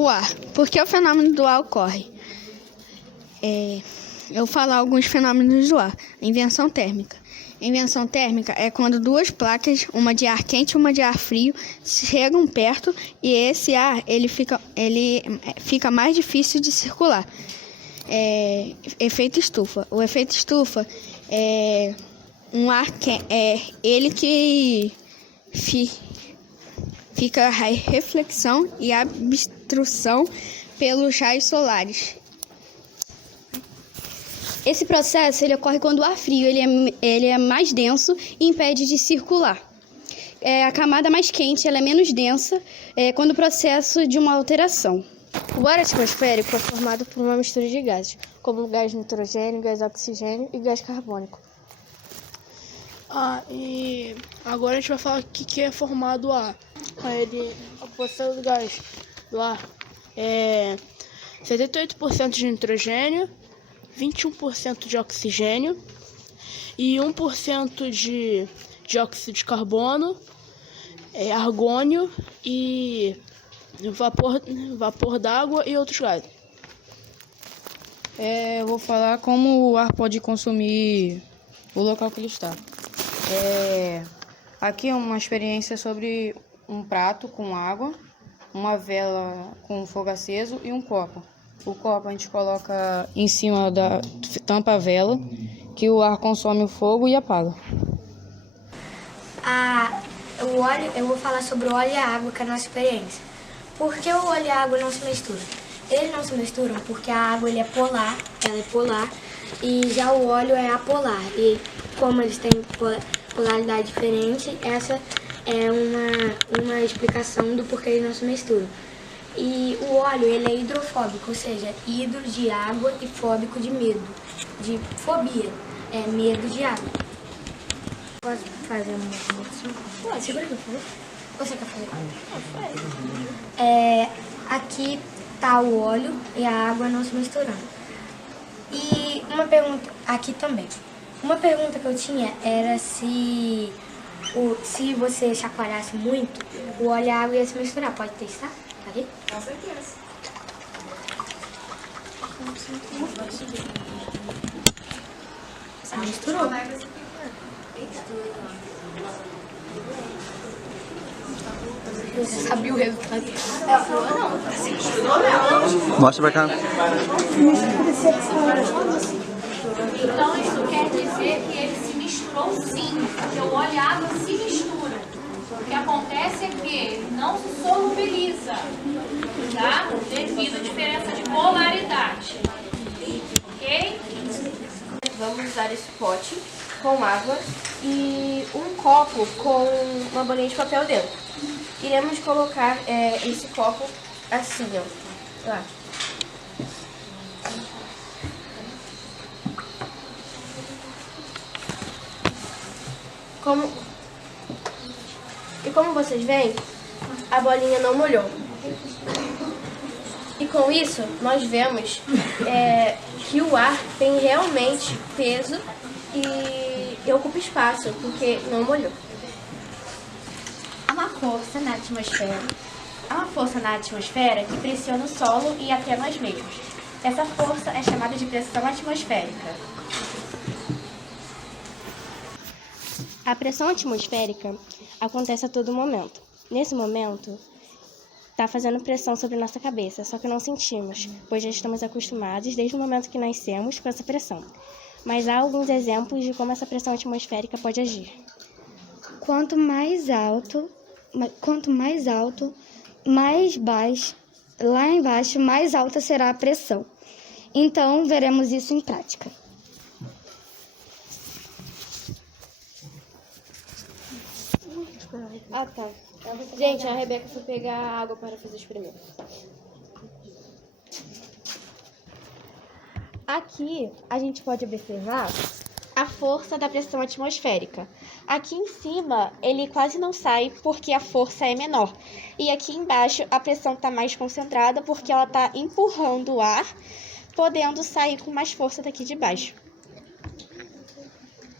O ar. Por que o fenômeno do ar ocorre? Eu vou falar alguns fenômenos do ar. Inversão térmica. Inversão térmica é quando duas placas, uma de ar quente e uma de ar frio, chegam perto e esse ar ele fica mais difícil de circular. Efeito estufa. O efeito estufa é um ar que fica a reflexão e abstração pelos raios solares. Esse processo ele ocorre quando o ar frio ele é mais denso e impede de circular. A camada mais quente ela é menos densa quando o processo de uma alteração. O ar atmosférico é formado por uma mistura de gases, como gás nitrogênio, gás oxigênio e gás carbônico. E agora a gente vai falar o que é formado o ar. A composição do gás do ar é 78% de nitrogênio, 21% de oxigênio e 1% de dióxido de carbono, argônio e vapor d'água e outros gases. Eu vou falar como o ar pode consumir o local que ele está. Aqui é uma experiência sobre um prato com água, uma vela com fogo aceso e um copo. O copo a gente coloca em cima tampa a vela, que o ar consome o fogo e apaga. O óleo, eu vou falar sobre o óleo e a água, que é a nossa experiência. Por que o óleo e a água não se misturam? Eles não se misturam porque a água ela é polar, e já o óleo é apolar. E como eles têm polaridade diferente, essa é uma explicação do porquê eles não se misturam. E o óleo ele é hidrofóbico, ou seja, hidro de água e fóbico de medo, de fobia, medo de água. Posso fazer uma demonstração? Pode, segura aqui, por favor. Você quer fazer? Aqui tá o óleo e a água não se misturando. E uma pergunta, aqui também. Uma pergunta que eu tinha era se você chacoalhasse muito, o óleo e a água ia se misturar. Pode testar? Tá ali? Com certeza. Você misturou. Você sabia o resultado? Mostra pra cá. Então isso quer dizer que ele se misturou sim, porque o óleo e a água se misturam. O que acontece é que ele não se solubiliza, tá? Devido à diferença de polaridade. Ok? Vamos usar esse pote com água e um copo com uma bolinha de papel dentro. Iremos colocar esse copo assim, ó. Lá. Como vocês veem, a bolinha não molhou. E com isso, nós vemos que o ar tem realmente peso e ocupa espaço, porque não molhou. Há uma força na atmosfera que pressiona o solo e até nós mesmos. Essa força é chamada de pressão atmosférica. A pressão atmosférica acontece a todo momento. Nesse momento, está fazendo pressão sobre nossa cabeça, só que não sentimos, pois já estamos acostumados desde o momento que nascemos com essa pressão. Mas há alguns exemplos de como essa pressão atmosférica pode agir. Quanto mais alto, mais baixo, lá embaixo, mais alta será a pressão. Então, veremos isso em prática. Tá. Gente, a Rebeca foi pegar água para fazer o experimento. Aqui a gente pode observar a força da pressão atmosférica. Aqui em cima ele quase não sai porque a força é menor. E aqui embaixo a pressão está mais concentrada porque ela está empurrando o ar, podendo sair com mais força daqui de baixo.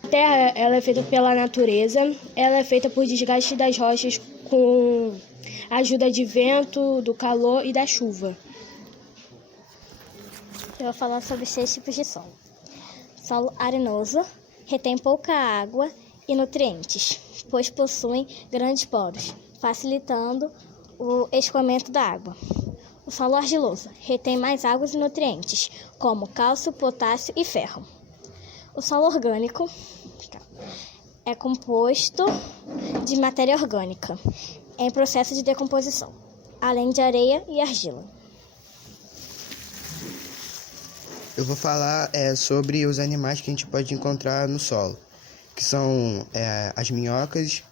A Terra ela é feita pela natureza, ela é feita por desgaste das rochas com ajuda de vento, do calor e da chuva. Eu vou falar sobre 6 tipos de solo. Solo arenoso retém pouca água e nutrientes, pois possuem grandes poros, facilitando o escoamento da água. O solo argiloso retém mais água e nutrientes, como cálcio, potássio e ferro. O solo orgânico é composto de matéria orgânica em processo de decomposição, além de areia e argila. Eu vou falar sobre os animais que a gente pode encontrar no solo, que são as minhocas,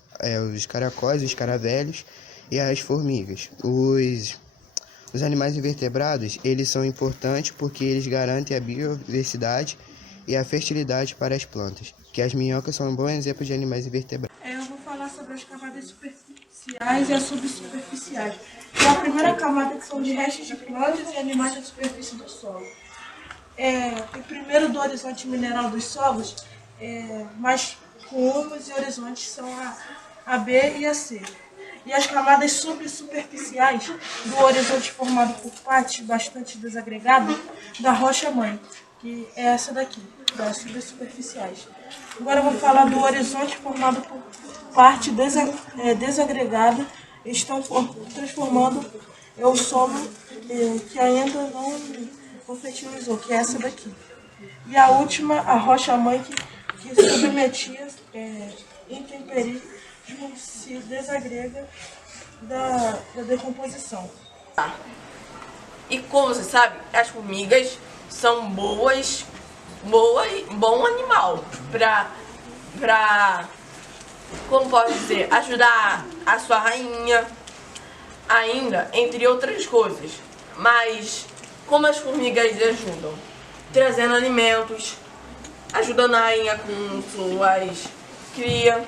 os caracóis, os caravelhos e as formigas. Os animais invertebrados, eles são importantes porque eles garantem a biodiversidade e a fertilidade para as plantas, que as minhocas são um bom exemplo de animais invertebrados. Eu vou falar sobre as camadas superficiais e as subsuperficiais. Então, a primeira camada que são de restos de plantas e animais da superfície do solo. O primeiro do horizonte mineral dos solos, mais comuns e horizontes são a B e a C. E as camadas subsuperficiais do horizonte formado por partes bastante desagregadas da rocha-mãe, que é essa daqui, das subsuperficiais. Agora eu vou falar do horizonte formado por parte desagregada, estão transformando o solo que ainda não fertilizou, que é essa daqui. E a última, a rocha-mãe, que submetia intemperismo, se desagrega da decomposição. E como você sabe, as formigas são bom animal para, como posso dizer, ajudar a sua rainha, ainda, entre outras coisas. Mas como as formigas ajudam? Trazendo alimentos, ajudando a rainha com suas crias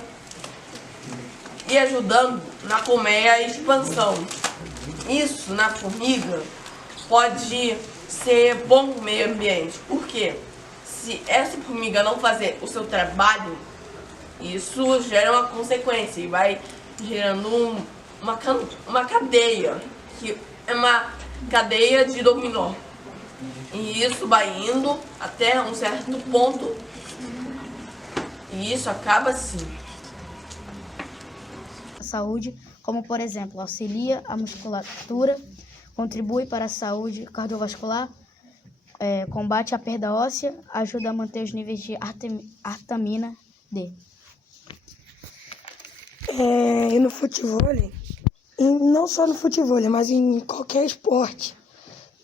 e ajudando na colmeia e expansão. Isso na formiga pode ser bom para o meio ambiente, porque se essa formiga não fazer o seu trabalho, isso gera uma consequência e vai gerando uma cadeia, que é uma cadeia de dominó. E isso vai indo até um certo ponto e isso acaba assim. Saúde, como por exemplo, auxilia a musculatura, contribui para a saúde cardiovascular, combate a perda óssea, ajuda a manter os níveis de vitamina D. E no futebol, e não só no futebol, mas em qualquer esporte,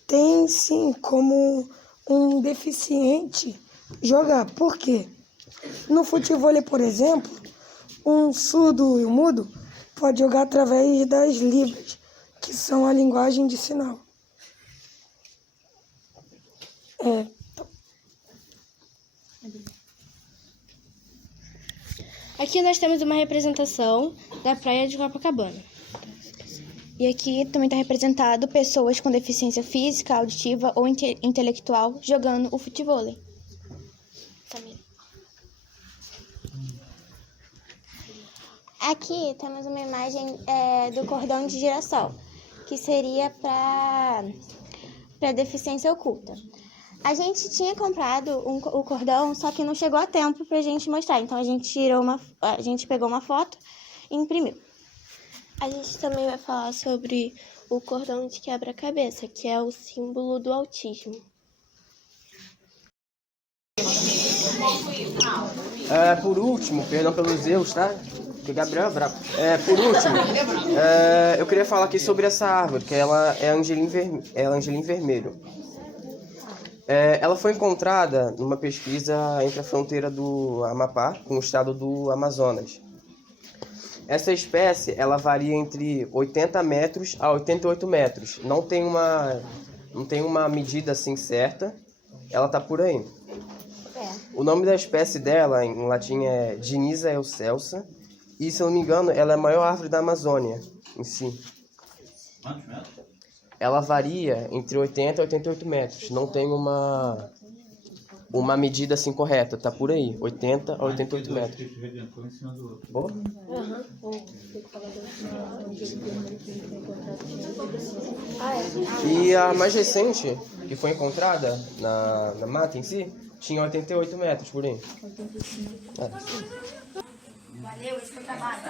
tem sim como um deficiente jogar. Por quê? No futebol, por exemplo, um surdo e um mudo pode jogar através das libras, que são a linguagem de sinal. Aqui nós temos uma representação da praia de Copacabana. E aqui também está representado pessoas com deficiência física, auditiva ou intelectual jogando o futevôlei. Aqui temos uma imagem do cordão de girassol, que seria para deficiência oculta. A gente tinha comprado o cordão, só que não chegou a tempo para a gente mostrar. Então a gente pegou uma foto e imprimiu. A gente também vai falar sobre o cordão de quebra-cabeça, que é o símbolo do autismo. Por último, perdão pelos erros, tá? Porque Gabriel é bravo. Por último, eu queria falar aqui sobre essa árvore, que ela é angelim vermelho. Ela foi encontrada numa pesquisa entre a fronteira do Amapá com o estado do Amazonas. Essa espécie, ela varia entre 80 metros a 88 metros. Não tem uma medida assim certa, ela tá por aí. O nome da espécie dela, em latim, é Dinisa excelsa. E, se eu não me engano, ela é a maior árvore da Amazônia em si. Ela varia entre 80 e 88 metros. Não tem uma medida assim correta, tá por aí, 80 a 88 metros. Boa? E a mais recente, que foi encontrada na mata em si, tinha 88 metros por aí. Valeu, esse foi o trabalho.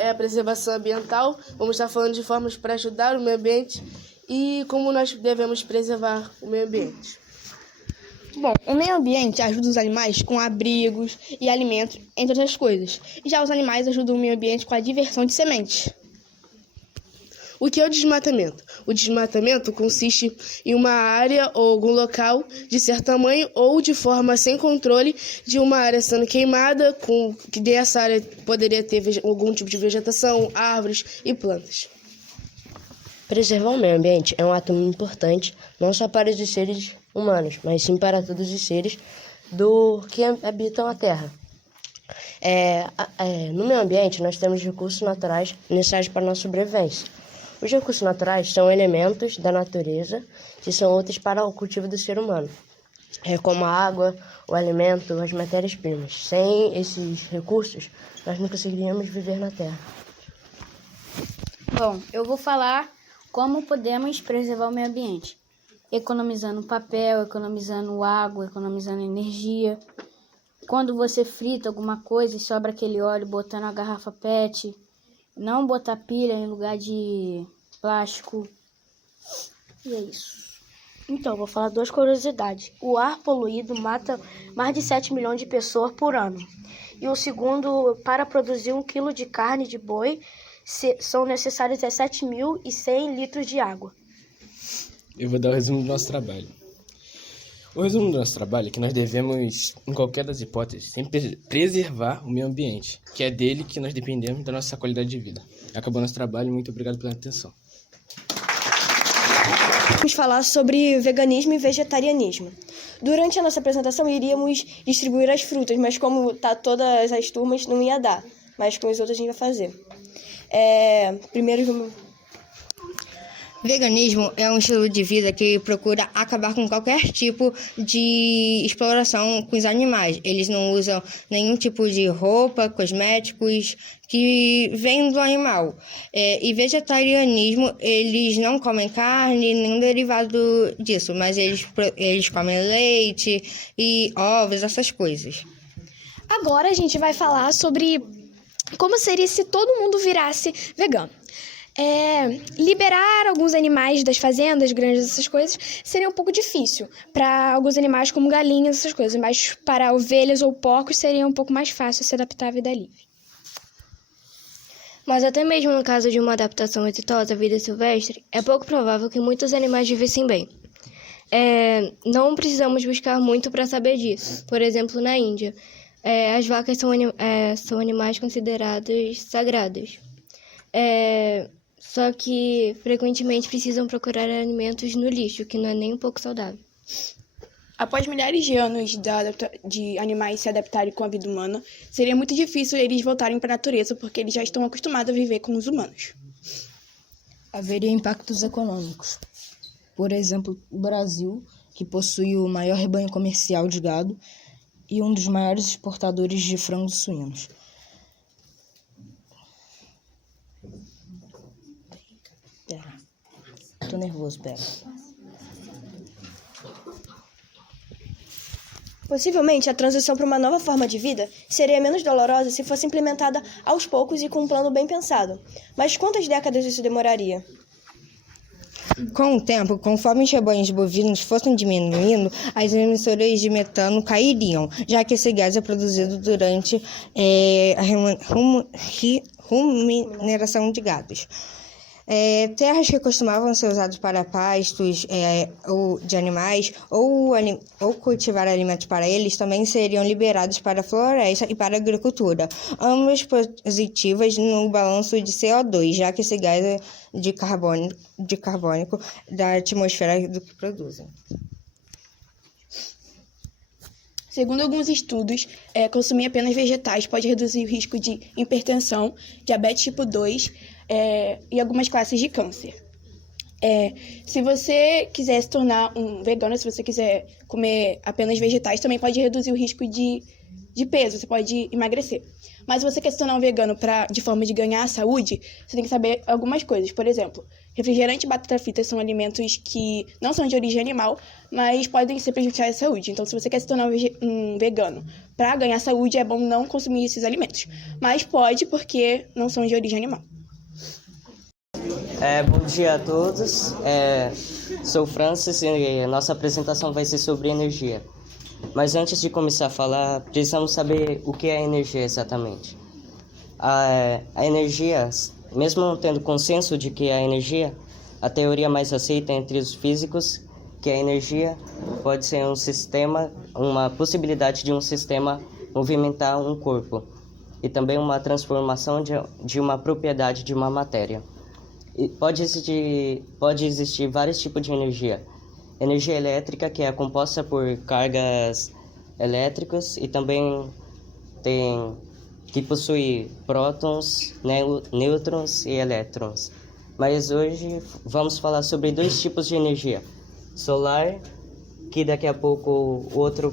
É a preservação ambiental. Vamos estar falando de formas para ajudar o meio ambiente e como nós devemos preservar o meio ambiente. Bom, o meio ambiente ajuda os animais com abrigos e alimentos, entre outras coisas. Já os animais ajudam o meio ambiente com a diversão de sementes. O que é o desmatamento? O desmatamento consiste em uma área ou algum local de certo tamanho ou de forma sem controle de uma área sendo queimada, que dessa área poderia ter algum tipo de vegetação, árvores e plantas. Preservar o meio ambiente é um ato muito importante, não só para os seres humanos, mas sim para todos os seres que habitam a Terra. No meio ambiente, nós temos recursos naturais necessários para a nossa sobrevivência. Os recursos naturais são elementos da natureza que são úteis para o cultivo do ser humano, como a água, o alimento, as matérias-primas. Sem esses recursos, nós não conseguiríamos viver na Terra. Bom, eu vou falar como podemos preservar o meio ambiente. Economizando papel, economizando água, economizando energia. Quando você frita alguma coisa e sobra aquele óleo, botando a garrafa PET. Não botar pilha em lugar de plástico. E é isso. Então, vou falar 2 curiosidades. O ar poluído mata mais de 7 milhões de pessoas por ano. E o segundo, para produzir 1 quilo de carne de boi, são necessários 17.100 litros de água. Eu vou dar o resumo do nosso trabalho. O resumo do nosso trabalho é que nós devemos, em qualquer das hipóteses, sempre preservar o meio ambiente, que é dele que nós dependemos da nossa qualidade de vida. Acabou nosso trabalho, muito obrigado pela atenção. Vamos falar sobre veganismo e vegetarianismo. Durante a nossa apresentação iríamos distribuir as frutas, mas como tá todas as turmas não ia dar, mas com os outros a gente vai fazer. Primeiro... Veganismo é um estilo de vida que procura acabar com qualquer tipo de exploração com os animais. Eles não usam nenhum tipo de roupa, cosméticos que vêm do animal. E vegetarianismo, eles não comem carne, nenhum derivado disso, mas eles comem leite e ovos, essas coisas. Agora a gente vai falar sobre como seria se todo mundo virasse vegano. Liberar alguns animais das fazendas, granjas, essas coisas, seria um pouco difícil para alguns animais como galinhas, essas coisas, mas para ovelhas ou porcos seria um pouco mais fácil se adaptar à vida livre. Mas até mesmo no caso de uma adaptação exitosa à vida silvestre, é pouco provável que muitos animais vivessem bem. Não precisamos buscar muito para saber disso. Por exemplo, na Índia, as vacas são animais considerados sagrados. Só que frequentemente precisam procurar alimentos no lixo, que não é nem um pouco saudável. Após milhares de anos de animais se adaptarem com a vida humana, seria muito difícil eles voltarem para a natureza, porque eles já estão acostumados a viver com os humanos. Haveria impactos econômicos. Por exemplo, o Brasil, que possui o maior rebanho comercial de gado e um dos maiores exportadores de frangos suínos. Tô nervoso, pera. Possivelmente, a transição para uma nova forma de vida seria menos dolorosa se fosse implementada aos poucos e com um plano bem pensado. Mas quantas décadas isso demoraria? Com o tempo, conforme os rebanhos bovinos fossem diminuindo, as emissões de metano cairiam, já que esse gás é produzido durante a ruminação de gados. Terras que costumavam ser usadas para pastos ou de animais ou cultivar alimentos para eles também seriam liberados para a floresta e para a agricultura, ambas positivas no balanço de CO2, já que esse gás é de carbônico da atmosfera do que produzem. Segundo alguns estudos, consumir apenas vegetais pode reduzir o risco de hipertensão, diabetes tipo 2 e algumas classes de câncer. Se você quiser se tornar um vegano, se você quiser comer apenas vegetais, também pode reduzir o risco de peso, você pode emagrecer. Mas se você quer se tornar um vegano de forma de ganhar saúde, você tem que saber algumas coisas. Por exemplo, refrigerante e batata frita são alimentos que não são de origem animal, mas podem ser prejudiciais à saúde. Então, se você quer se tornar um vegano para ganhar saúde, é bom não consumir esses alimentos. Mas pode, porque não são de origem animal. Bom dia a todos. Sou o Francis e a nossa apresentação vai ser sobre energia. Mas antes de começar a falar, precisamos saber o que é energia exatamente. A energia, mesmo não tendo consenso de que é energia, a teoria mais aceita entre os físicos, que a energia pode ser um sistema, uma possibilidade de um sistema movimentar um corpo, e também uma transformação de uma propriedade de uma matéria. E pode existir vários tipos de energia. Energia elétrica, que é composta por cargas elétricas, e também que possui prótons, nêutrons e elétrons. Mas hoje vamos falar sobre dois tipos de energia. Solar, que daqui a pouco o outro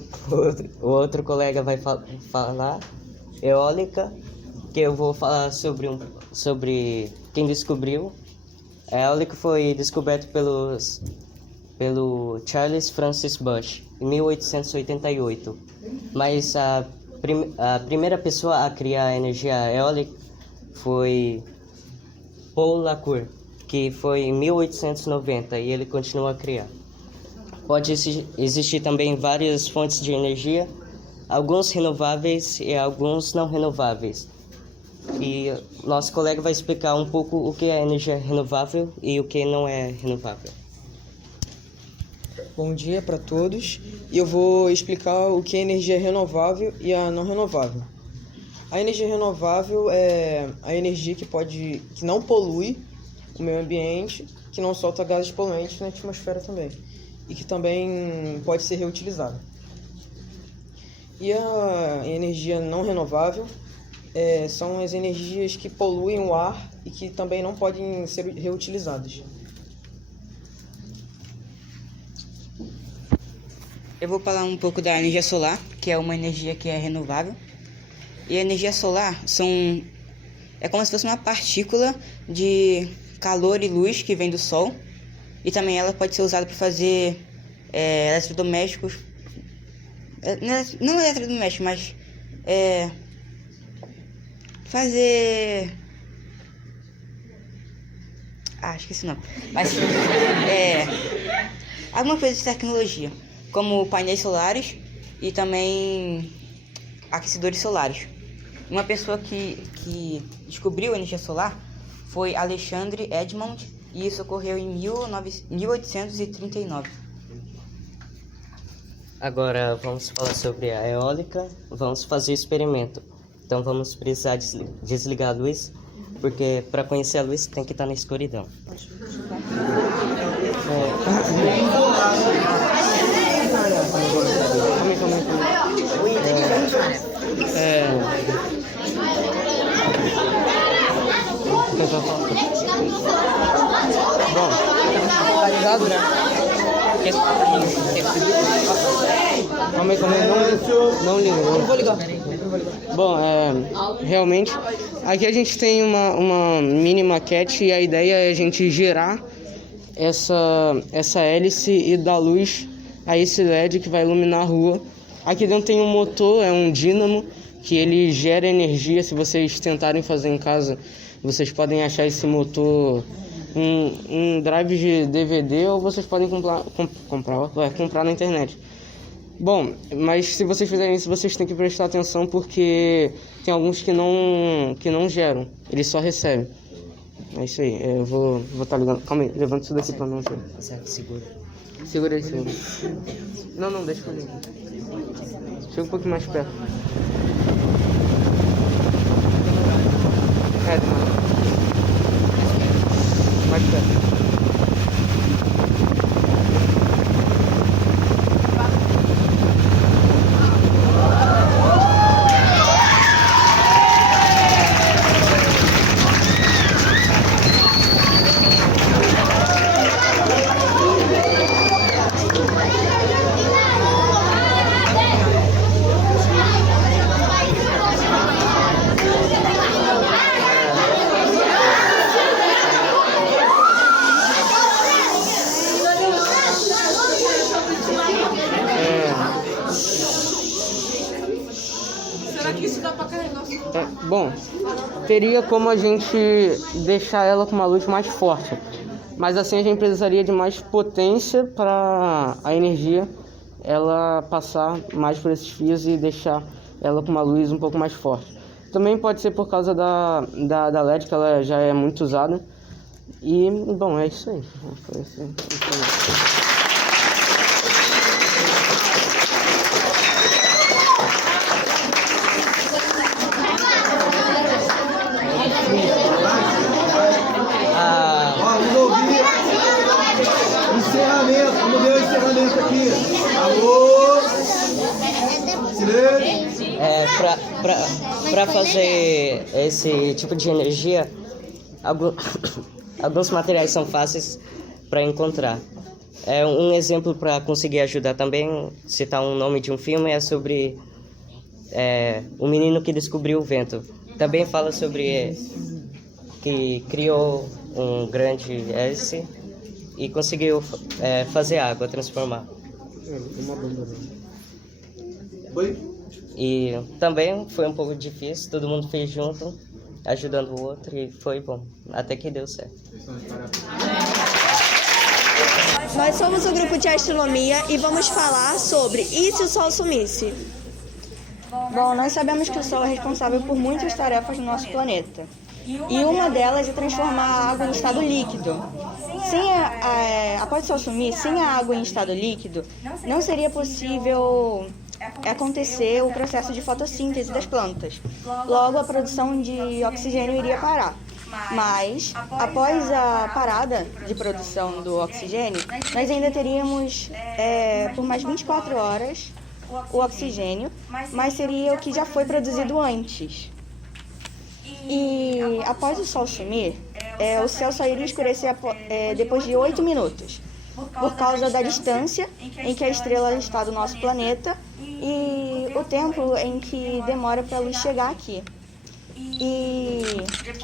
colega vai falar. Eólica, que eu vou falar sobre quem descobriu. A eólica foi descoberto pelo Charles Francis Bush, em 1888. Mas a primeira pessoa a criar a energia eólica foi Paul Lacour, que foi em 1890, e ele continua a criar. Pode existir também várias fontes de energia, alguns renováveis e alguns não renováveis. E nosso colega vai explicar um pouco o que é energia renovável e o que não é renovável. Bom dia para todos, e eu vou explicar o que é energia renovável e a não renovável. A energia renovável é a energia que não polui o meio ambiente, que não solta gases poluentes na atmosfera também, e que também pode ser reutilizada. E a energia não renovável são as energias que poluem o ar e que também não podem ser reutilizadas. Eu vou falar um pouco da energia solar, que é uma energia que é renovável. E a energia solar é como se fosse uma partícula de calor e luz que vem do sol. E também ela pode ser usada para fazer eletrodomésticos. Não eletrodomésticos, mas fazer... esqueci o nome. Mas alguma coisa de tecnologia, como painéis solares e também aquecedores solares. Uma pessoa que descobriu a energia solar foi Alexandre Edmond, e isso ocorreu em 1839. Agora vamos falar sobre a eólica, vamos fazer experimento. Então vamos precisar desligar a luz, porque para conhecer a luz tem que estar na escuridão. Calma aí, não liga. Não vou ligar. Bom, realmente, aqui a gente tem uma mini maquete, e a ideia é a gente girar essa hélice e dar luz a esse LED que vai iluminar a rua. Aqui dentro tem um motor, é um dínamo, que ele gera energia. Se vocês tentarem fazer em casa, vocês podem achar esse motor um drive de DVD, ou vocês podem comprar na internet. Bom, mas se vocês fizerem isso, vocês têm que prestar atenção, porque tem alguns que não geram, eles só recebem. É isso aí, eu vou estar ligando. Calma aí, levanta isso daqui pra não gerar. Certo, segura. Segura aí, segura. Não, deixa eu ligar. Chega um pouquinho mais perto. Mais perto. teria como a gente deixar ela com uma luz mais forte. Mas assim a gente precisaria de mais potência para a energia ela passar mais por esses fios e deixar ela com uma luz um pouco mais forte. Também pode ser por causa da LED, que ela já é muito usada. E, bom, é isso aí. Foi assim. Vamos ouvir encerramento. Vamos ver o encerramento aqui. Alô? Silêncio. Para fazer esse tipo de energia, alguns materiais são fáceis para encontrar. Um exemplo para conseguir ajudar também, citar um nome de um filme, é sobre o menino que descobriu o vento. Também fala sobre que criou um grande hélice e conseguiu fazer água, transformar. E também foi um pouco difícil, todo mundo fez junto, ajudando o outro, e foi bom, até que deu certo. Nós somos o grupo de astronomia e vamos falar sobre e se o Sol sumisse? Bom, nós sabemos que o Sol é responsável por muitas tarefas no nosso planeta. E uma delas é transformar a água em estado líquido. Após o Sol sumir, sem a água em estado líquido, não seria possível acontecer o processo de fotossíntese das plantas. Logo, a produção de oxigênio iria parar. Mas, após a parada de produção do oxigênio, nós ainda teríamos, por mais 24 horas, o oxigênio, mas seria o que já foi produzido antes. E após o Sol sumir, o céu só iria escurecer depois de 8 minutos, por causa da distância em que a estrela está do nosso planeta e o tempo em que demora para a luz chegar aqui. E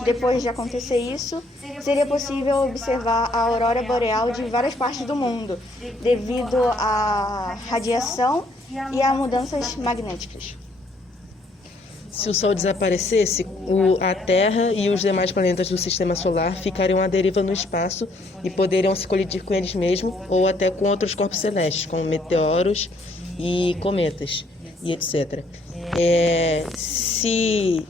depois de acontecer isso, seria possível observar a aurora boreal de várias partes do mundo, devido à radiação e a mudanças magnéticas. Se o Sol desaparecesse, a Terra e os demais planetas do Sistema Solar ficariam à deriva no espaço e poderiam se colidir com eles mesmos ou até com outros corpos celestes, como meteoros e cometas, e etc. Se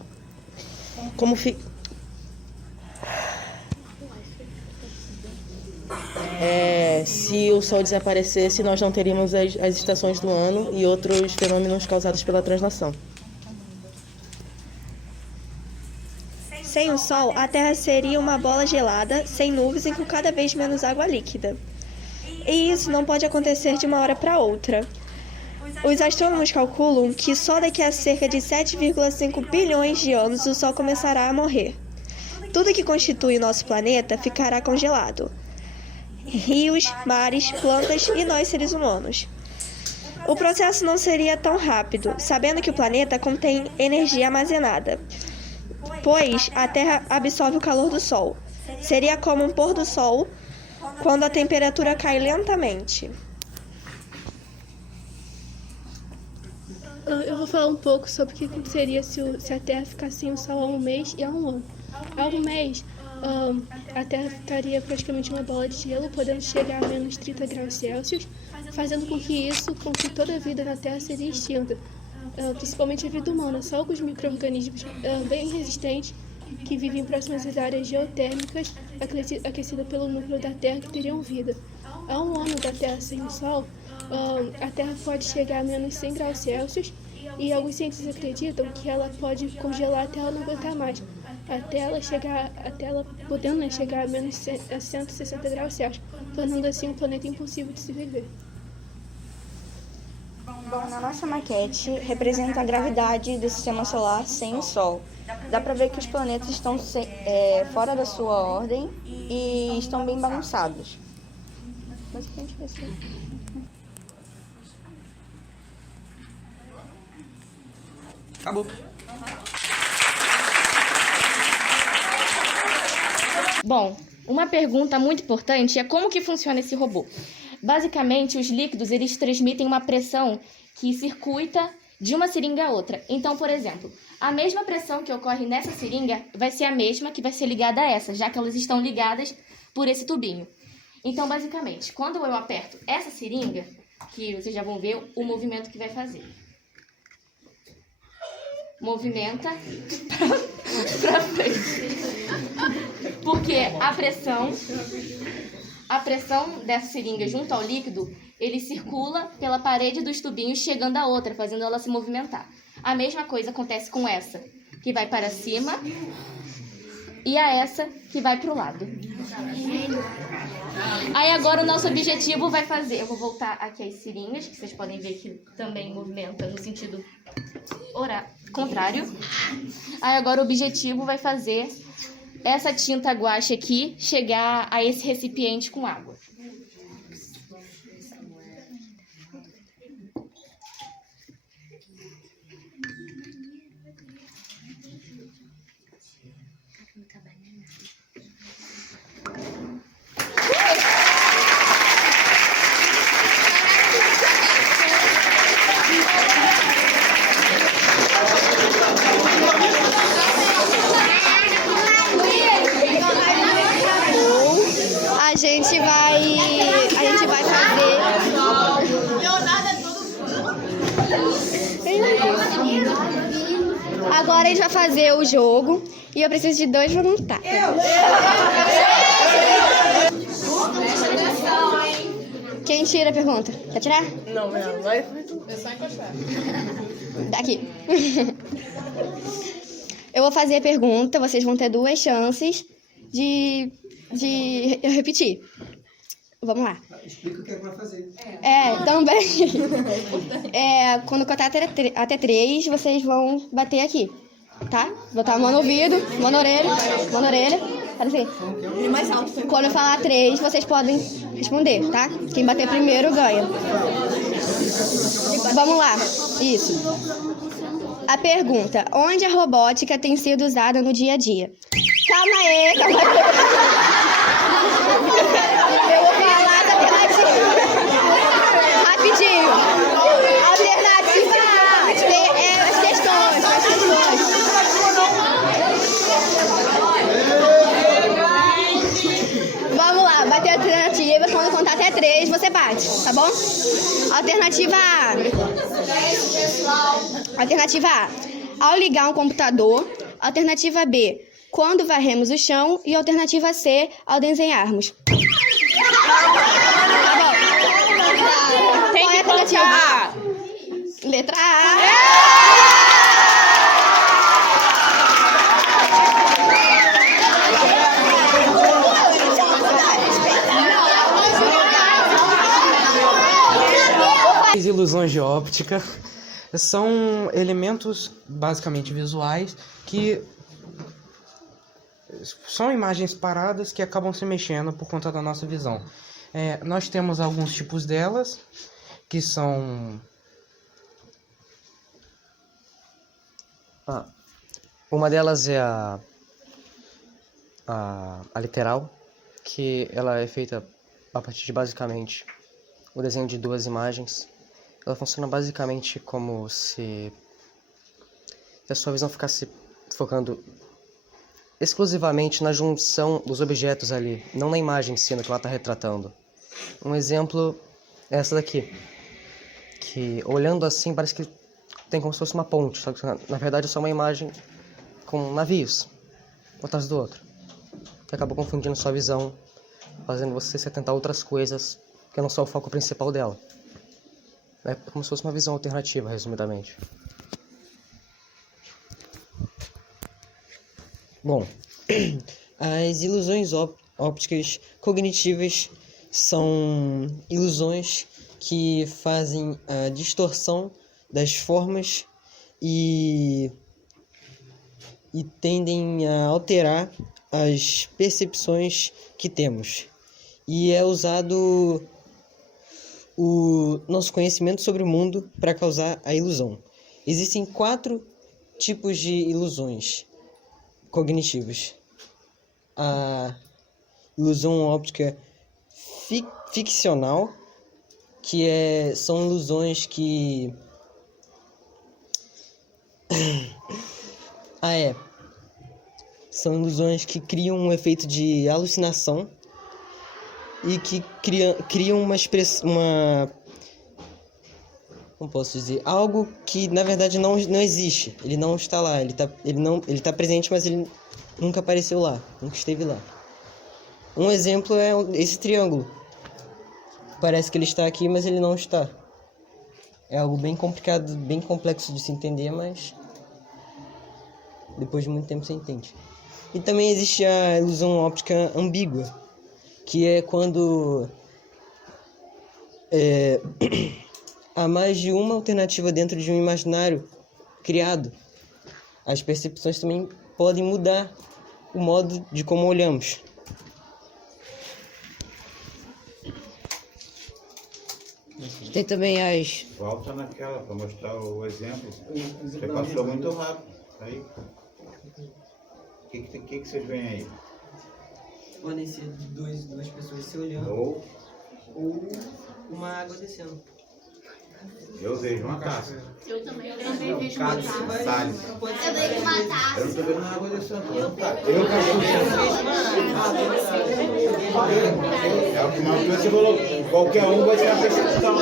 o Sol desaparecesse, nós não teríamos as estações do ano e outros fenômenos causados pela translação. Sem o Sol, a Terra seria uma bola gelada, sem nuvens e com cada vez menos água líquida. E isso não pode acontecer de uma hora para outra. Os astrônomos calculam que só daqui a cerca de 7,5 bilhões de anos o Sol começará a morrer. Tudo que constitui o nosso planeta ficará congelado. Rios, mares, plantas e nós seres humanos. O processo não seria tão rápido, sabendo que o planeta contém energia armazenada, pois a Terra absorve o calor do Sol. Seria como um pôr do Sol quando a temperatura cai lentamente. Eu vou falar um pouco sobre o que aconteceria se a Terra ficasse sem o Sol há um mês e há um ano. Há um mês, a Terra ficaria praticamente uma bola de gelo, podendo chegar a menos 30 graus Celsius, fazendo com que toda a vida na Terra seria extinta, principalmente a vida humana. Só alguns micro-organismos bem resistentes que vivem próximas às áreas geotérmicas aquecidas pelo núcleo da Terra que teriam vida. Há um ano da Terra sem o Sol, a Terra pode chegar a menos 100 graus Celsius e alguns cientistas acreditam que ela pode congelar até ela não aguentar mais, até ela podendo chegar a menos 160 graus Celsius, tornando assim um planeta impossível de se viver. Bom, na nossa maquete representa a gravidade do Sistema Solar sem o Sol. Dá para ver que os planetas estão fora da sua ordem e estão bem bagunçados. Acabou. Bom, uma pergunta muito importante é como que funciona esse robô. Basicamente, os líquidos eles transmitem uma pressão que circuita de uma seringa a outra. Então, por exemplo, a mesma pressão que ocorre nessa seringa vai ser a mesma que vai ser ligada a essa, já que elas estão ligadas por esse tubinho. Então, basicamente, quando eu aperto essa seringa, que vocês já vão ver o movimento que vai fazer. Movimenta pra frente. Porque a pressão dessa seringa junto ao líquido, ele circula pela parede dos tubinhos, chegando à outra, fazendo ela se movimentar. A mesma coisa acontece com essa, que vai para cima, e a essa, que vai para o lado. Aí agora o nosso objetivo vai fazer... Eu vou voltar aqui as seringas, que vocês podem ver que também movimenta no sentido contrário. Aí agora o objetivo vai fazer essa tinta guache aqui chegar a esse recipiente com água. A gente vai fazer... Agora a gente vai fazer o jogo e eu preciso de 2 voluntários. Quem tira a pergunta? Quer tirar? Não, vai. É só encostar. Daqui. Eu vou fazer a pergunta, vocês vão ter 2 chances de repetir. Vamos lá. Explica o que é que vai fazer. Também. Quando contar até 3, vocês vão bater aqui, tá? Botar a mão no ouvido, mão na orelha. Faz assim. Mais alto. Quando eu falar 3, vocês podem responder, tá? Quem bater primeiro ganha. Vamos lá. Isso. A pergunta: onde a robótica tem sido usada no dia a dia? Calma aí. Eu vou falar da alternativa. Rapidinho. Alternativa A. Tem as questões. Vamos lá, vai ter alternativa. Quando eu contar até 3, você bate, tá bom? Alternativa A. Alternativa A. Ao ligar um computador. Alternativa B. Quando varremos o chão. E alternativa C. Ao desenharmos. Tá bom. Tem que contar. Letra A. As ilusões de óptica são elementos basicamente visuais que são imagens paradas que acabam se mexendo por conta da nossa visão. Nós temos alguns tipos delas, que são... Uma delas é a literal, que ela é feita a partir de basicamente o desenho de 2 imagens. Ela funciona basicamente como se a sua visão ficasse focando exclusivamente na junção dos objetos ali, não na imagem em si, no que ela está retratando. Um exemplo é essa daqui, que olhando assim parece que tem como se fosse uma ponte, só que na verdade é só uma imagem com navios, um atrás do outro, que acaba confundindo sua visão, fazendo você se atentar a outras coisas que não são o foco principal dela. É como se fosse uma visão alternativa, resumidamente. Bom, as ilusões ópticas cognitivas são ilusões que fazem a distorção das formas e tendem a alterar as percepções que temos. E é usado o nosso conhecimento sobre o mundo para causar a ilusão. Existem 4 tipos de ilusões cognitivas. A ilusão óptica ficcional, que são ilusões que São ilusões que criam um efeito de alucinação e que criam como posso dizer? Algo que na verdade não existe. Ele não está lá. Ele tá presente, mas ele nunca apareceu lá, nunca esteve lá. Um exemplo é esse triângulo. Parece que ele está aqui, mas ele não está. É algo bem complicado, bem complexo de se entender, mas depois de muito tempo você entende. E também existe a ilusão óptica ambígua, que é quando há mais de uma alternativa dentro de um imaginário criado. As percepções também podem mudar o modo de como olhamos. Tem também as... Volta naquela para mostrar o exemplo. Você passou muito rápido. Aí. O que vocês veem aí? Podem ser duas pessoas se olhando ou uma água descendo. Eu vejo uma taça. Eu também vejo uma taça. Eu vejo uma taça. Eu não estou vendo uma água descendo. É o que você falou. Qualquer um vai ter a percepção.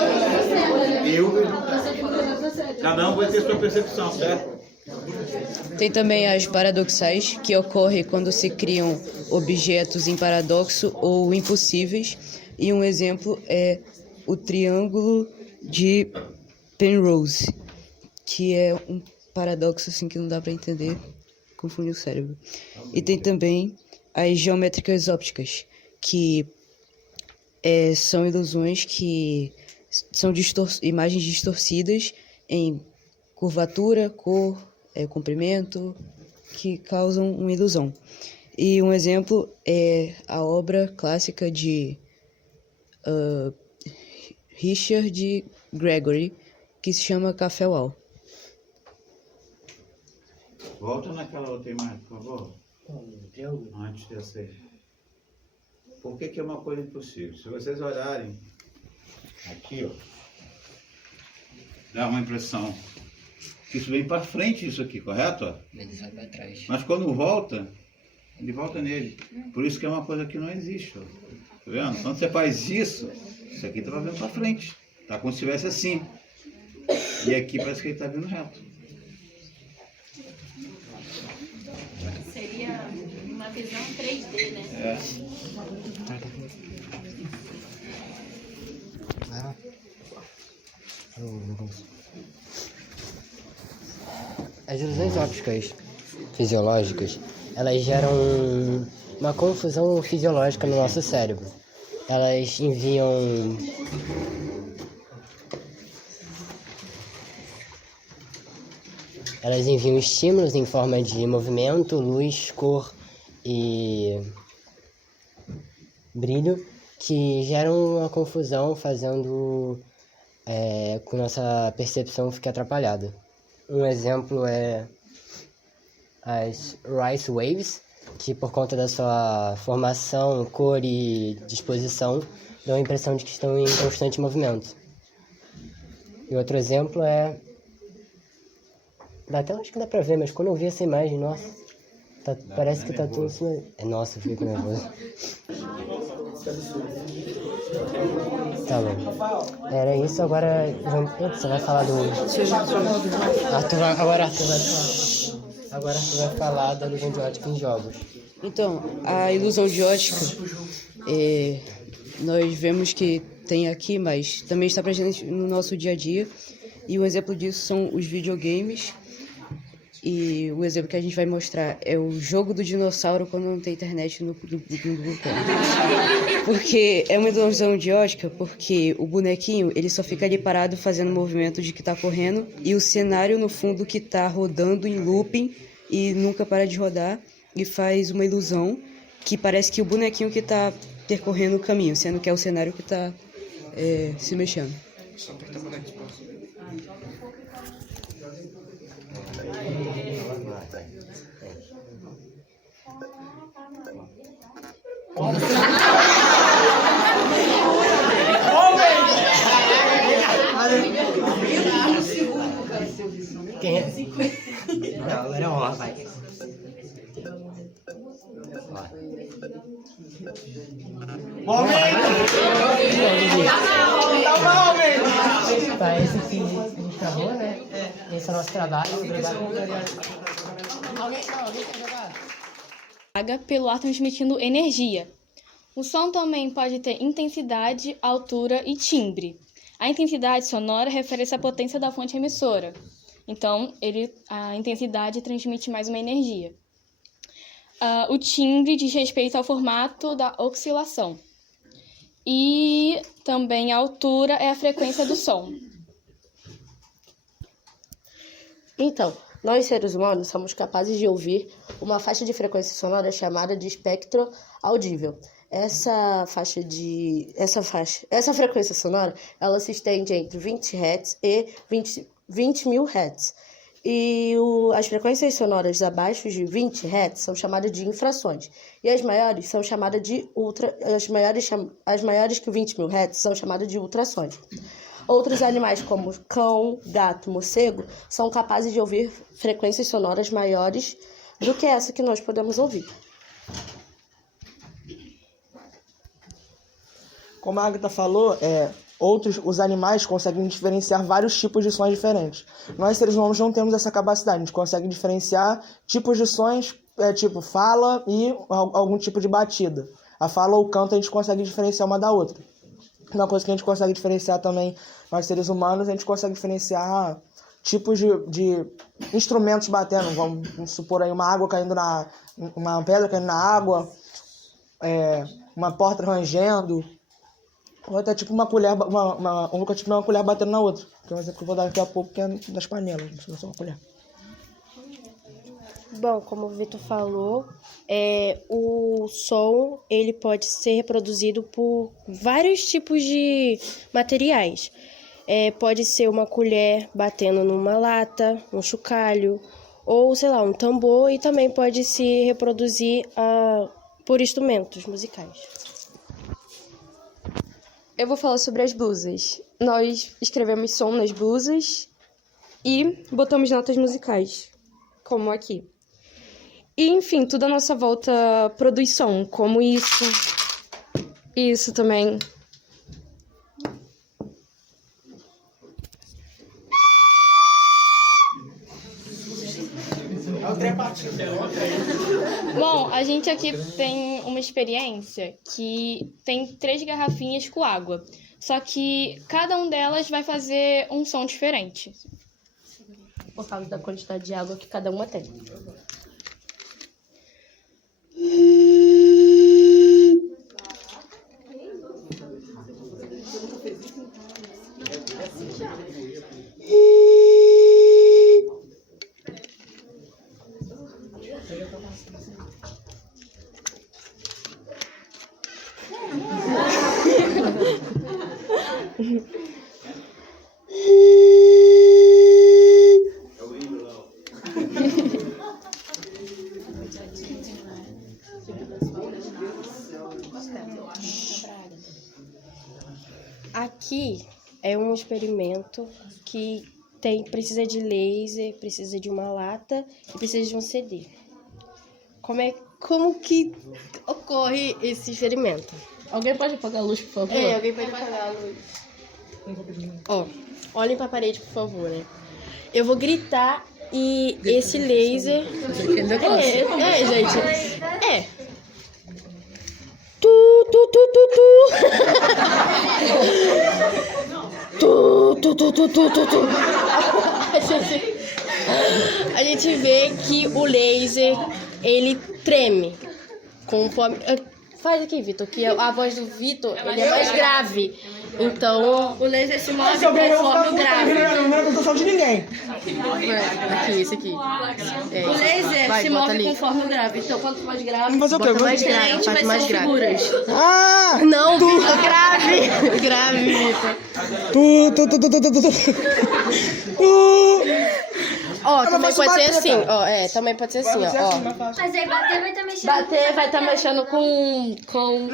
Cada um vai ter sua percepção, certo? Tem também as paradoxais, que ocorrem quando se criam objetos em paradoxo ou impossíveis. E um exemplo é o triângulo de Penrose, que é um paradoxo assim que não dá para entender, confunde o cérebro. E tem também as geométricas ópticas, que são ilusões que são imagens distorcidas em curvatura, cor, comprimento, que causam uma ilusão. E um exemplo é a obra clássica de Richard Gregory, que se chama Café Wall. Volta naquela outra imagem, por favor. Antes dessa aí. Por que é uma coisa impossível? Se vocês olharem aqui, ó, dá uma impressão que isso vem para frente, isso aqui, correto? Ele vai para trás. Mas quando volta, ele volta nele. Por isso que é uma coisa que não existe, ó. Tá vendo? Quando você faz isso aqui está vindo para frente. Tá como se estivesse assim. E aqui parece que ele está vindo reto. Seria uma visão 3D, né? É. As ilusões ópticas fisiológicas, elas geram uma confusão fisiológica no nosso cérebro. Elas enviam estímulos em forma de movimento, luz, cor e brilho que geram uma confusão, fazendo com que nossa percepção fique atrapalhada. Um exemplo é as Rice Waves, que por conta da sua formação, cor e disposição, dão a impressão de que estão em constante movimento. E outro exemplo é... Até acho que dá pra ver, mas quando eu vi essa imagem, nossa, parece que tá tudo assim... Nossa, eu fico nervoso. Tá bom. Era isso, agora... Você vai falar do... Agora Arthur vai falar da ilusão de ótica em jogos. Então, a ilusão de ótica, nós vemos que tem aqui, mas também está presente no nosso dia a dia. E um exemplo disso são os videogames. E o exemplo que a gente vai mostrar é o jogo do dinossauro quando não tem internet no Google Chrome. Porque é uma ilusão de ótica, porque o bonequinho ele só fica ali parado fazendo o movimento de que está correndo, e o cenário no fundo que está rodando em looping e nunca para de rodar, e faz uma ilusão que parece que o bonequinho que está percorrendo o caminho, sendo que é o cenário que está se mexendo. Quem é? Tá, esse aqui a gente acabou, né? Esse é o nosso trabalho. Obrigado. Alguém quer jogar? Pelo ar transmitindo energia. O som também pode ter intensidade, altura e timbre. A intensidade sonora refere-se à potência da fonte emissora. Então, a intensidade transmite mais uma energia. O timbre diz respeito ao formato da oscilação. E também a altura é a frequência do som. Então, nós seres humanos somos capazes de ouvir uma faixa de frequência sonora chamada de espectro audível. Essa frequência sonora, ela se estende entre 20 Hz e 20.000 Hz. E as frequências sonoras abaixo de 20 Hz são chamadas de infrações. E as maiores são chamadas de as maiores que 20.000 Hz são chamadas de ultrassons. Outros animais, como cão, gato, morcego, são capazes de ouvir frequências sonoras maiores do que essa que nós podemos ouvir. Como a Agatha falou, os animais conseguem diferenciar vários tipos de sons diferentes. Nós, seres humanos, não temos essa capacidade. A gente consegue diferenciar tipos de sons, tipo fala e algum tipo de batida. A fala ou o canto a gente consegue diferenciar uma da outra. Uma coisa que a gente consegue diferenciar também, nós, seres humanos, a gente consegue diferenciar tipos de instrumentos batendo. Vamos supor aí uma pedra caindo na água, uma porta rangendo. Ou até tipo uma colher, uma colher batendo na outra. Que é um exemplo que eu vou dar daqui a pouco, que é das panelas, não é só uma colher. Bom, como o Vitor falou, o som ele pode ser reproduzido por vários tipos de materiais. Pode ser uma colher batendo numa lata, um chocalho, ou sei lá, um tambor, e também pode se reproduzir por instrumentos musicais. Eu vou falar sobre as blusas. Nós escrevemos som nas blusas e botamos notas musicais, como aqui. E, enfim, tudo à nossa volta produz som, como isso. Isso também. Bom, a gente aqui tem uma experiência que tem 3 garrafinhas com água. Só que cada um delas vai fazer um som diferente. Por causa da quantidade de água que cada uma tem. Aqui é um experimento que precisa de laser, precisa de uma lata e precisa de um CD. Como que ocorre esse experimento? Alguém pode apagar a luz, por favor? Alguém pode apagar a luz. Olhem para a parede, por favor, né? Eu vou gritar e esse laser... gente. Tu, tu, tu, tu, tu. Tu, tu, tu, tu, tu, tu. A gente vê que o laser, ele treme. Faz aqui, Vitor, que a voz do Vitor, ele é mais grave. Então, o laser se move conforme o grave. Não é construção de ninguém. Aqui, esse aqui. O laser se move conforme o grave. Então, quanto mais grave, Mas o quê? mais grave, faz mais figuras. Ah! Não, Vitor, grave. Grave, Vitor. Ó, também pode ser assim, ó. Também pode ser assim, ó. Mas aí bater vai estar mexendo. Bater vai estar mexendo com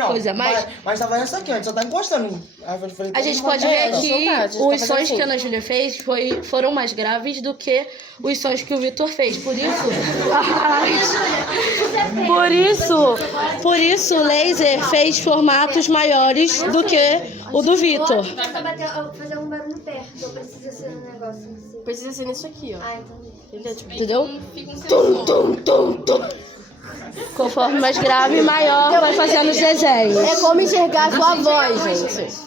coisa, Mas tava nessa aqui, a gente só tá encostando. A gente pode ver que os sons que a Ana Júlia fez foram mais graves do que os sons que o Vitor fez. Por isso o laser fez formatos maiores do que o do Vitor. Fazer um barulho perto, ou precisa ser um negócio assim? Precisa ser nisso aqui, ó. Ah, entendi. Entendeu? Conforme mais grave, maior vai fazendo os desenhos. É como enxergar a sua voz, gente.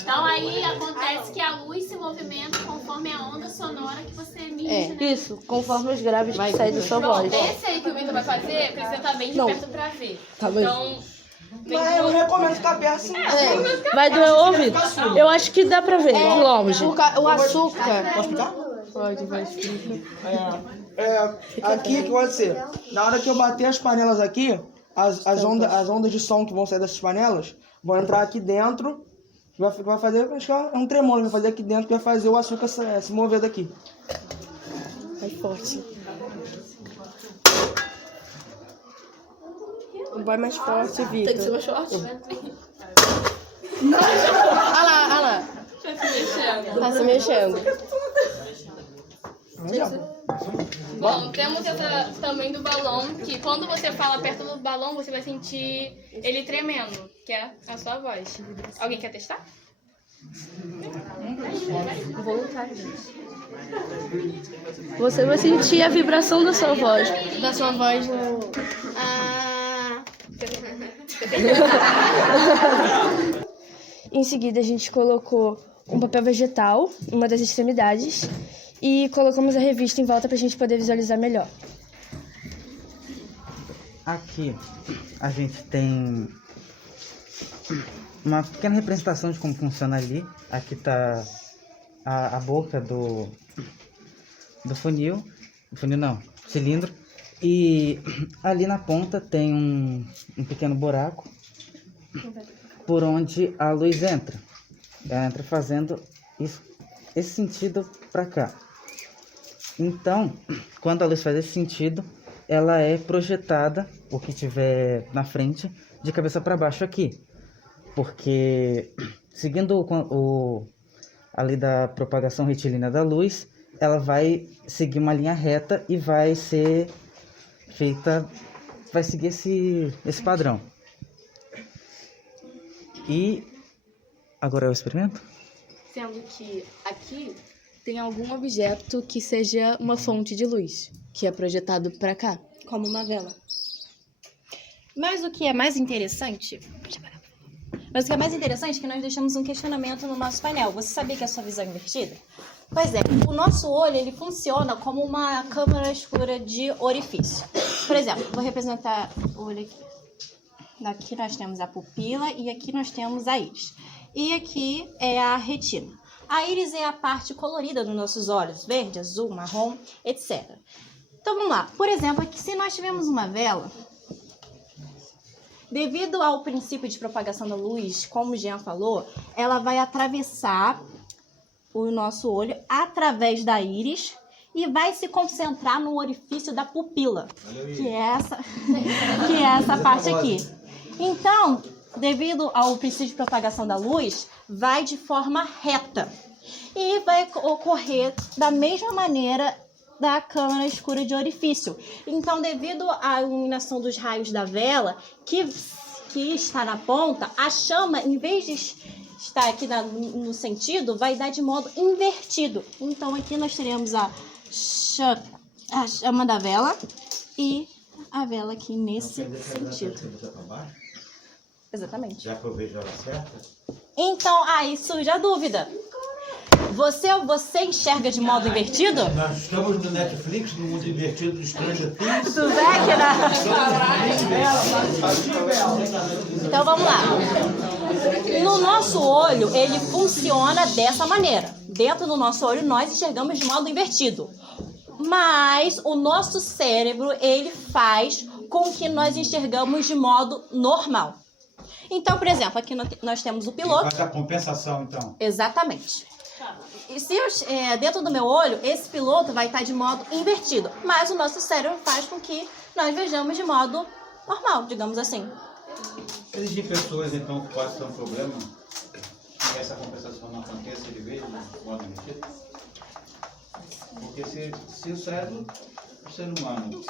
Então aí acontece que a luz se movimenta conforme a onda sonora que você emite, né? Isso, conforme os graves que saem da sua voz. Esse aí que o Vitor vai fazer, precisa estar bem de perto pra ver. Tá bem. Então, Mas eu não recomendo ficar perto assim. Vai doer o ouvido? Eu acho que dá pra ver de longe. O açúcar... Posso explicar? Pode, vai explicar. Aqui que pode ser. Na hora que eu bater as panelas aqui, as ondas de som que vão sair dessas panelas vão entrar aqui dentro. Vai fazer, acho que é um tremor, vai fazer aqui dentro, que vai fazer o açúcar se mover daqui. Mais forte. Vai mais forte, Vitor. Tem que ser mais forte? Olha lá. Tá se mexendo. bom, temos essa também do balão, que quando você fala perto do balão, você vai sentir ele tremendo, que é a sua voz. Alguém quer testar? Voluntário. Você vai sentir a vibração da sua voz. Da sua voz no... Em seguida, a gente colocou um papel vegetal em uma das extremidades e colocamos a revista em volta para a gente poder visualizar melhor. Aqui a gente tem uma pequena representação de como funciona ali. Aqui está a boca do funil. Funil não, cilindro. E ali na ponta tem um pequeno buraco por onde a luz entra. Ela entra fazendo esse sentido para cá. Então, quando a luz faz esse sentido, ela é projetada, o que tiver na frente, de cabeça para baixo aqui. Porque, seguindo a lei da propagação retilínea da luz, ela vai seguir uma linha reta e vai ser feita, vai seguir esse padrão. E agora eu experimento? Sendo que aqui tem algum objeto que seja uma fonte de luz, que é projetado para cá, como uma vela. Mas o que é mais interessante... é que nós deixamos um questionamento no nosso painel. Você sabia que a sua visão é invertida? Pois é, o nosso olho ele funciona como uma câmara escura de orifício. Por exemplo, vou representar o olho aqui. Aqui nós temos a pupila e aqui nós temos a íris. E aqui é a retina. A íris é a parte colorida dos nossos olhos, verde, azul, marrom, etc. Então vamos lá. Por exemplo, aqui se nós tivermos uma vela, devido ao princípio de propagação da luz, como o Jean falou, ela vai atravessar o nosso olho através da íris e vai se concentrar no orifício da pupila, que é essa parte aqui. Então, devido ao princípio de propagação da luz, vai de forma reta e vai ocorrer da mesma maneira da câmara escura de orifício. Então, devido à iluminação dos raios da vela, que está na ponta, a chama, em vez de estar aqui no sentido, vai dar de modo invertido. Então, aqui nós teremos a chama da vela e a vela aqui nesse sentido. Exatamente. Já que eu vejo a hora certa? Então, aí surge a dúvida. Você enxerga de modo invertido? Nós estamos no Netflix, no mundo invertido do Stranger Things. Tu vê que Então vamos lá. No nosso olho, ele funciona dessa maneira. Dentro do nosso olho, nós enxergamos de modo invertido. Mas o nosso cérebro, ele faz com que nós enxergamos de modo normal. Então, por exemplo, aqui nós temos o piloto. Faz a compensação, então. Exatamente. E se dentro do meu olho, esse piloto vai estar de modo invertido. Mas o nosso cérebro faz com que nós vejamos de modo normal, digamos assim. Existem pessoas, então, que podem ter um problema que essa compensação não aconteça de vez de modo invertido? Porque se o cérebro, o ser humano,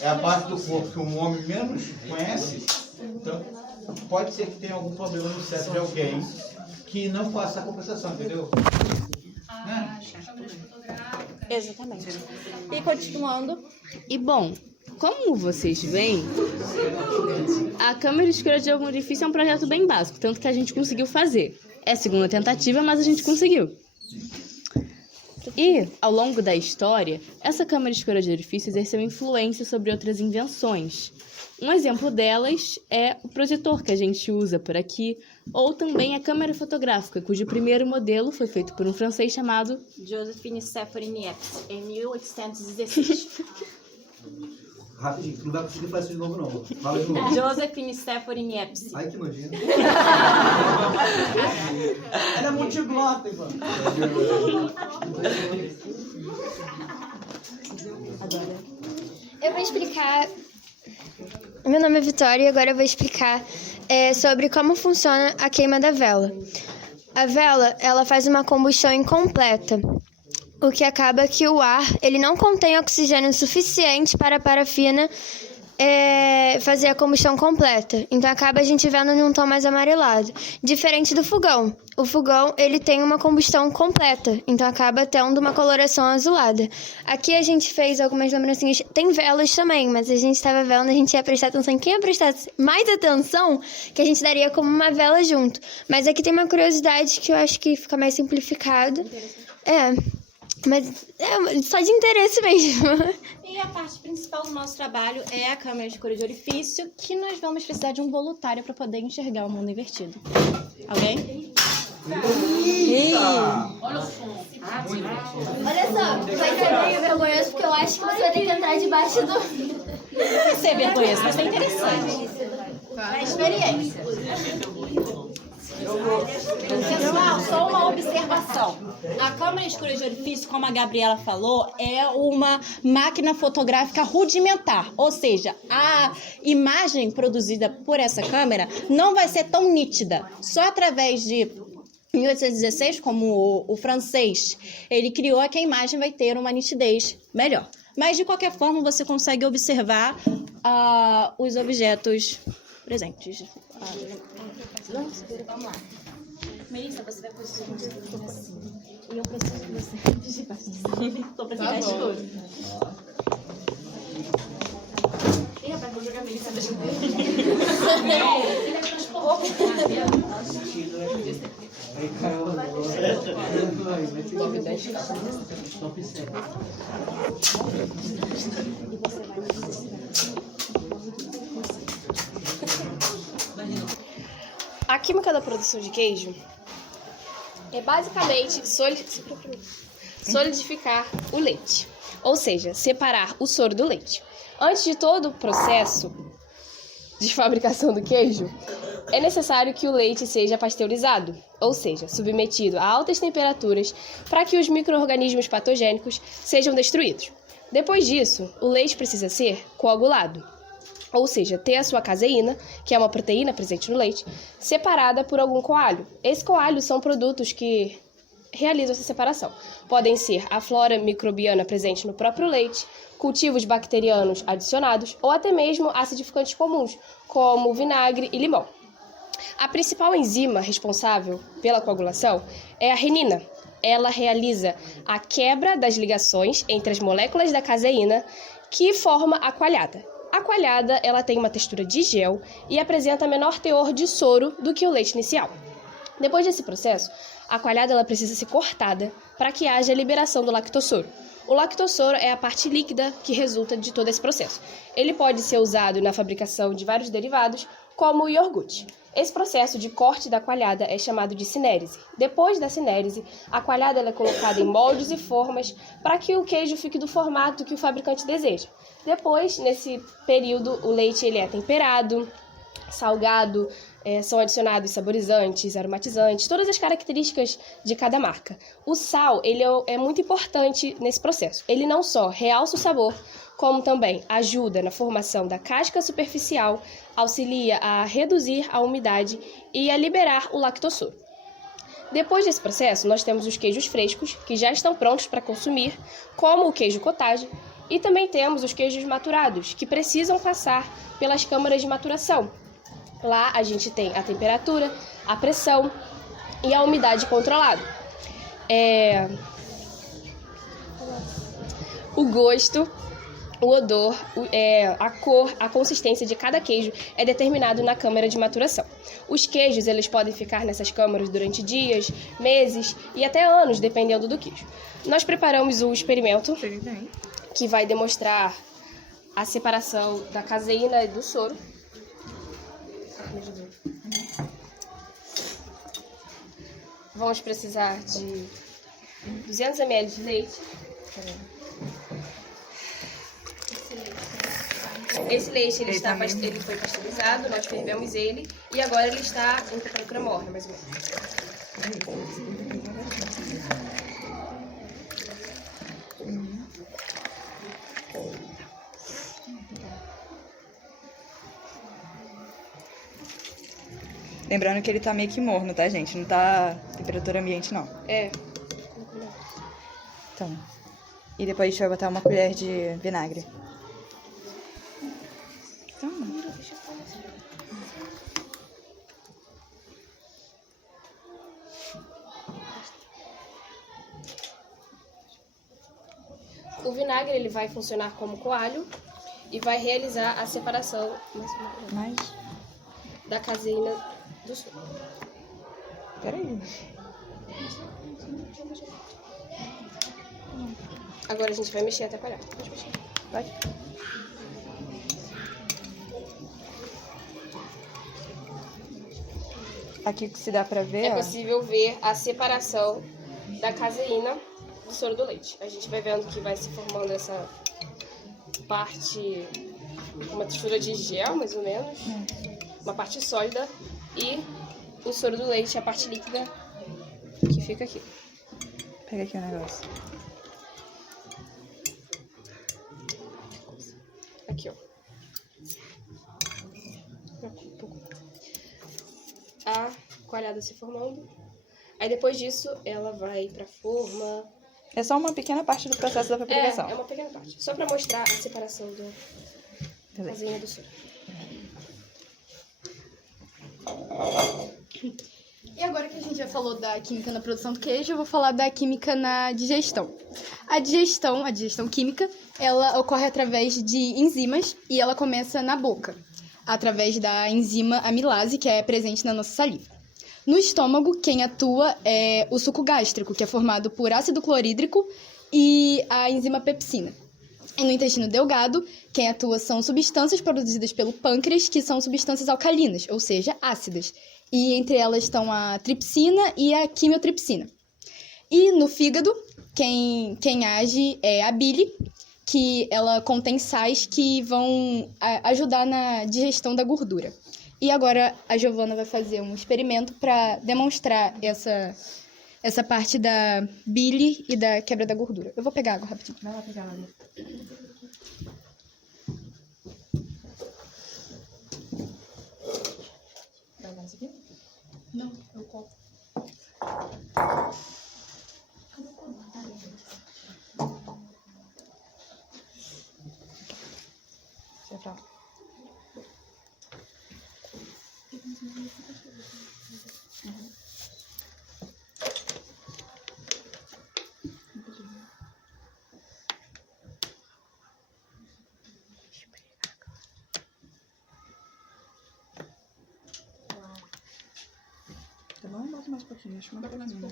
é a parte do corpo que um homem menos conhece, então pode ser que tenha algum problema no cérebro de alguém que não faça a compensação, entendeu? Exatamente. E continuando. E bom, como vocês veem, a câmera escura de algum orifício é um projeto bem básico, tanto que a gente conseguiu fazer. É a segunda tentativa, mas a gente conseguiu. E, ao longo da história, essa câmera escura de orifício exerceu influência sobre outras invenções. Um exemplo delas é o projetor que a gente usa por aqui, ou também a câmera fotográfica, cujo primeiro modelo foi feito por um francês chamado Josephine Seyfferin Niepce, em 1816. Rapidinho, tu não vai conseguir fazer isso de novo, não. Fala de novo. Josephine Seyfferin Niepce. Ai, que nojento. Ela é multiglota, mano. Eu vou explicar. Meu nome é Vitória e agora eu vou explicar sobre como funciona a queima da vela. A vela, ela faz uma combustão incompleta, o que acaba que o ar ele não contém oxigênio suficiente para a parafina fazer a combustão completa. Então acaba a gente vendo em um tom mais amarelado. Diferente do fogão. O fogão ele tem uma combustão completa, então acaba tendo uma coloração azulada. Aqui a gente fez algumas lembrancinhas. Tem velas também, mas a gente estava vendo, a gente ia prestar atenção. Quem ia prestar mais atenção, que a gente daria como uma vela junto. Mas aqui tem uma curiosidade que eu acho que fica mais simplificado. Mas é só de interesse mesmo. E a parte principal do nosso trabalho é a câmera escura de orifício, que nós vamos precisar de um voluntário para poder enxergar o mundo invertido. Alguém? Olha só, vai ser meio vergonhoso porque eu acho que você vai ter que entrar debaixo do... Não vai ser vergonhoso, vai ser interessante. É experiência. Pessoal, só uma observação. A câmera escura de orifício, como a Gabriela falou, é uma máquina fotográfica rudimentar. Ou seja, a imagem produzida por essa câmera não vai ser tão nítida. Só através de 1816, como o francês, ele criou que a imagem vai ter uma nitidez melhor. Mas, de qualquer forma, você consegue observar os objetos presentes. Vamos lá. Melissa, você vai posicionar assim. E eu preciso que você tô pra ficar escuro. Ih, rapaz, vou jogar a Melissa da escura. Top 10 top 7. A química da produção de queijo é basicamente solidificar o leite, ou seja, separar o soro do leite. Antes de todo o processo de fabricação do queijo, é necessário que o leite seja pasteurizado, ou seja, submetido a altas temperaturas para que os micro-organismos patogênicos sejam destruídos. Depois disso, o leite precisa ser coagulado, ou seja, ter a sua caseína, que é uma proteína presente no leite, separada por algum coalho. Esses coalhos são produtos que realizam essa separação. Podem ser a flora microbiana presente no próprio leite, cultivos bacterianos adicionados ou até mesmo acidificantes comuns, como vinagre e limão. A principal enzima responsável pela coagulação é a renina. Ela realiza a quebra das ligações entre as moléculas da caseína que forma a coalhada. A coalhada ela tem uma textura de gel e apresenta menor teor de soro do que o leite inicial. Depois desse processo, a coalhada ela precisa ser cortada para que haja a liberação do lactossoro. O lactossoro é a parte líquida que resulta de todo esse processo. Ele pode ser usado na fabricação de vários derivados, como o iogurte. Esse processo de corte da coalhada é chamado de cinérese. Depois da cinérese, a coalhada ela é colocada em moldes e formas para que o queijo fique do formato que o fabricante deseja. Depois, nesse período, o leite ele é temperado, salgado, são adicionados saborizantes, aromatizantes, todas as características de cada marca. O sal, ele é muito importante nesse processo. Ele não só realça o sabor, como também ajuda na formação da casca superficial, auxilia a reduzir a umidade e a liberar o lactossoro. Depois desse processo, nós temos os queijos frescos, que já estão prontos para consumir, como o queijo cottage, e também temos os queijos maturados, que precisam passar pelas câmaras de maturação. Lá a gente tem a temperatura, a pressão e a umidade controlada. O gosto, o odor, a cor, a consistência de cada queijo é determinado na câmara de maturação. Os queijos, eles podem ficar nessas câmaras durante dias, meses e até anos, dependendo do queijo. Nós preparamos o experimento que vai demonstrar a separação da caseína e do soro. Vamos precisar de 200 ml de leite. Esse leite ele foi pasteurizado, nós fervemos ele e agora ele está em temperatura morna, mais ou menos. Lembrando que ele tá meio que morno, tá, gente? Não tá temperatura ambiente, não. Então. E depois a gente vai botar uma colher de vinagre. Então. O vinagre ele vai funcionar como coalho e vai realizar a separação da caseína do soro. Peraí. Agora a gente vai mexer até parar. Vai. Aqui que se dá pra ver, É possível ver a separação da caseína do soro do leite. A gente vai vendo que vai se formando essa parte, uma textura de gel, mais ou menos, uma parte sólida, e o soro do leite, a parte líquida, que fica aqui. Pega aqui o negócio. Aqui, ó. A coalhada se formando. Aí depois disso, ela vai pra forma. É só uma pequena parte do processo da fabricação. É uma pequena parte. Só pra mostrar a separação da caseína do soro. E agora que a gente já falou da química na produção do queijo, eu vou falar da química na digestão. A digestão química, ela ocorre através de enzimas e ela começa na boca, através da enzima amilase, que é presente na nossa saliva. No estômago, quem atua é o suco gástrico, que é formado por ácido clorídrico e a enzima pepsina. E no intestino delgado, quem atua são substâncias produzidas pelo pâncreas, que são substâncias alcalinas, ou seja, ácidas. E entre elas estão a tripsina e a quimiotripsina. E no fígado, quem age é a bile, que ela contém sais que vão ajudar na digestão da gordura. E agora a Giovana vai fazer um experimento para demonstrar essa parte da bile e da quebra da gordura. Eu vou pegar água rapidinho. Vai lá pegar água. Vai dar isso aqui? Não, é o copo. Deixa eu Tá bom? Bota mais um pouquinho, acho que não dá pra mim.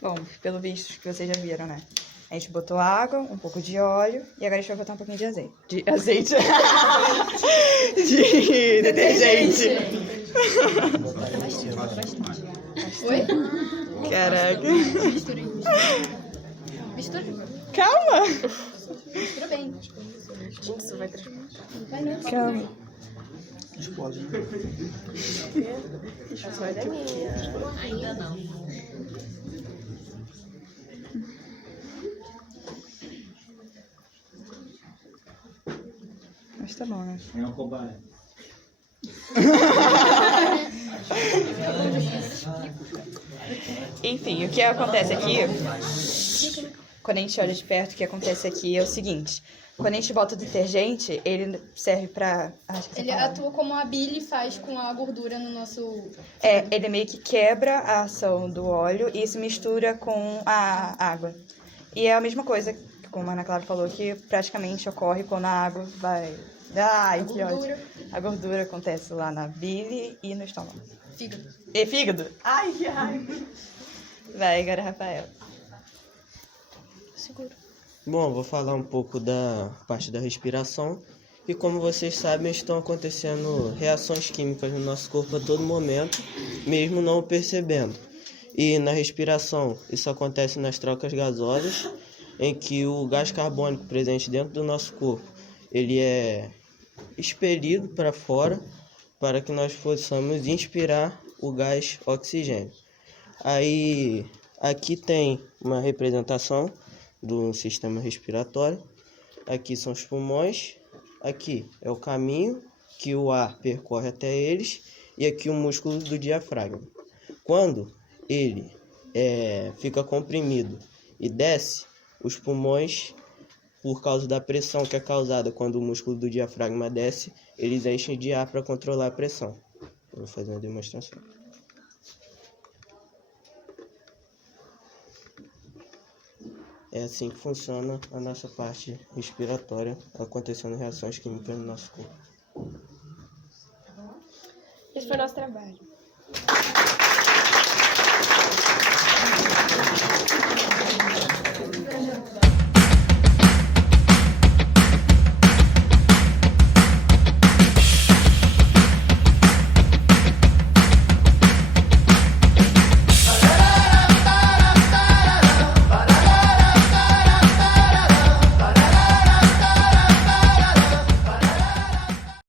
Bom, pelo visto que vocês já viram, né? A gente botou água, um pouco de óleo e agora a gente vai botar um pouquinho de azeite. De azeite. De detergente. Oi? Caraca. Mistura. Calma! Mistura bem. Gente, isso vai transportar. Vai não. Calma. Explode. A sorte é minha. Ainda não. Mas tá bom, né? É uma cobaia. Enfim, o que acontece aqui, quando a gente olha de perto, o que acontece aqui é o seguinte: quando a gente bota o detergente, ele serve pra. Ele atua como a bile faz com a gordura no nosso... Ele meio que quebra a ação do óleo e se mistura com a água. E é a mesma coisa, como a Ana Clara falou, que praticamente ocorre quando a água vai. Ai, que ódio. A gordura acontece lá na bile e no estômago. Fígado. E fígado? Ai, que raiva. Vai, agora, Rafael. Seguro. Bom, vou falar um pouco da parte da respiração. E como vocês sabem, estão acontecendo reações químicas no nosso corpo a todo momento, mesmo não o percebendo. E na respiração, isso acontece nas trocas gasosas, em que o gás carbônico presente dentro do nosso corpo, ele é expelido para fora, para que nós possamos inspirar o gás oxigênio. Aí, aqui tem uma representação do sistema respiratório. Aqui são os pulmões, aqui é o caminho que o ar percorre até eles e aqui o músculo do diafragma. Quando ele fica comprimido e desce, os pulmões, por causa da pressão que é causada quando o músculo do diafragma desce, eles enchem de ar para controlar a pressão. Eu vou fazer uma demonstração. É assim que funciona a nossa parte respiratória, acontecendo reações químicas no nosso corpo. Esse foi o nosso trabalho.